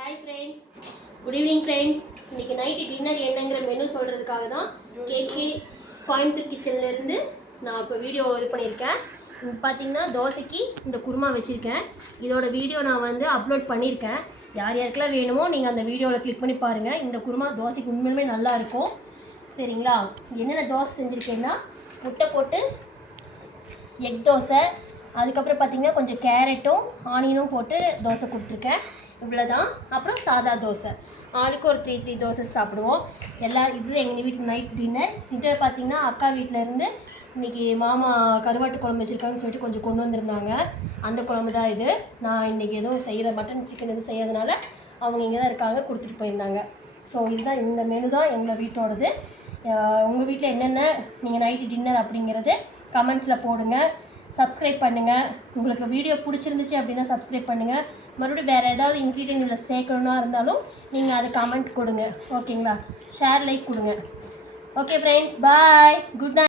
Hi friends, good evening friends. இன்றைக்கி night dinner என்னங்கிற menu சொல்கிறதுக்காக தான் கேகே கோயம்புத்தூர் கிச்சன்லேருந்து நான் இப்போ வீடியோ இது பண்ணியிருக்கேன். பார்த்தீங்கன்னா தோசைக்கு இந்த குருமா வச்சுருக்கேன். இதோட வீடியோ நான் அப்லோட் பண்ணியிருக்கேன். யார் யாருக்கெல்லாம் வேணுமோ நீங்கள் அந்த வீடியோவில் கிளிக் பண்ணி பாருங்கள். இந்த குருமா தோசைக்கு உண்மையுமே நல்லாயிருக்கும். சரிங்களா? என்னென்ன தோசை செஞ்சுருக்கேன்னா முட்டை போட்டு எக் தோசை, அதுக்கப்புறம் பார்த்திங்கன்னா கொஞ்சம் கேரட்டும் ஆனியனும் போட்டு தோசை கொடுத்துருக்கேன். இவ்வளோதான். அப்புறம் சாதா தோசை, ஆளுக்கு ஒரு 3 தோசை சாப்பிடுவோம். இது எங்கள் வீட்டு நைட் டின்னர். இதை பார்த்திங்கன்னா அக்கா வீட்டிலேருந்து இன்றைக்கி மாமா கருவாட்டு குழம்பு வச்சுருக்காங்கன்னு சொல்லிட்டு கொஞ்சம் கொண்டு வந்திருந்தாங்க. அந்த குழம்பு தான் இது. நான் இன்றைக்கி எதுவும் செய்கிற மட்டன் சிக்கன் எதுவும் செய்யாதனால அவங்க இங்கே தான் இருக்காங்க, கொடுத்துட்டு போயிருந்தாங்க. ஸோ இதுதான், இந்த மெனு தான் எங்கள் வீட்டோடது. உங்கள் வீட்டில் என்னென்ன நீங்கள் நைட்டு டின்னர் அப்படிங்கிறது கமெண்ட்ஸில் போடுங்க. சப்ஸ்கிரைப் பண்ணுங்கள். உங்களுக்கு வீடியோ பிடிச்சிருந்துச்சு அப்படின்னா சப்ஸ்கிரைப் பண்ணுங்கள். மறுபடியும் வேறு ஏதாவது இன்க்ரீடியன்ட் இதில் சேர்க்கணுன்னா இருந்தாலும் நீங்கள் அதை கமெண்ட் கொடுங்க. ஓகேங்களா? ஷேர் லைக் கொடுங்க. ஓகே ஃப்ரெண்ட்ஸ், பாய், குட் நைட்.